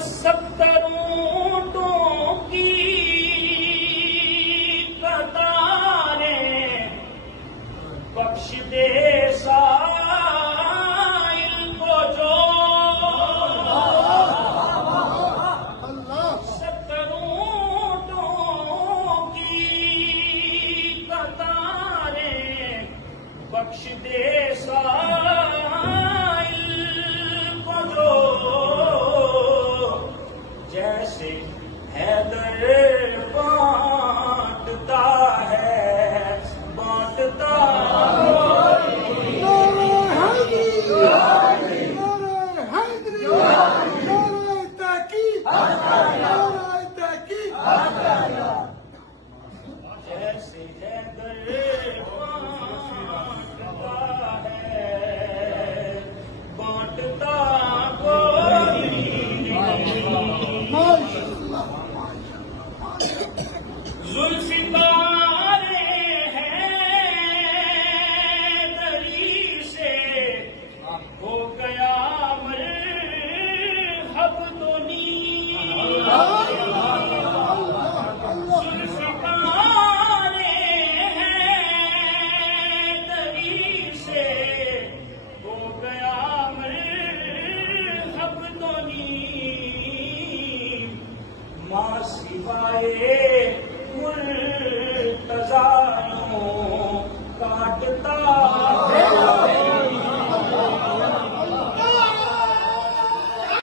70 اونٹوں کی قطاریں بخش دے سائل کو جو 70 اونٹوں کی قطاریں بخش دے سائل کو جو جیسے حیدر بانٹتا ہے بانٹتا جیسے حیدر بانٹتا ہے بانٹتا ذوالفقار حیدری سے ہو گیا مرحب تو ذوالفقار حیدری سے ہو گیا مرحب تو ماں سوائے